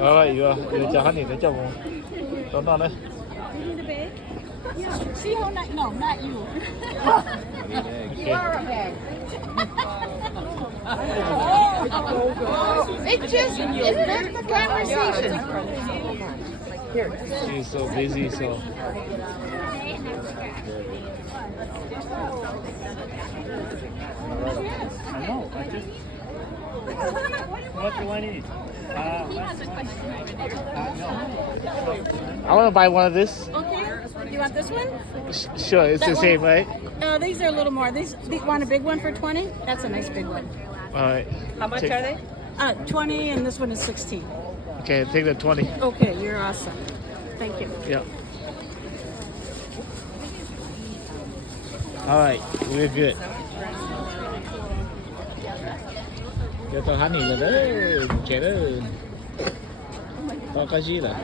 Alright, you cho honey để cho một. Đó nó đấy. See how not? No, not you. You are a bag. It just it's the conversation. She's so busy, so. I know. What do I need? I want to buy one of this. Okay. You want this one? Sure, it's That the same, one? right? These are a little more. These want a big one for 20? That's a nice big one. All right. How much are they? 20, and this one is 16. Okay, take the 20. Okay, you're awesome. Thank you. Yeah. All right, we're good. Cho tao honey là đấy, trẻ đó. Tao cái gì là?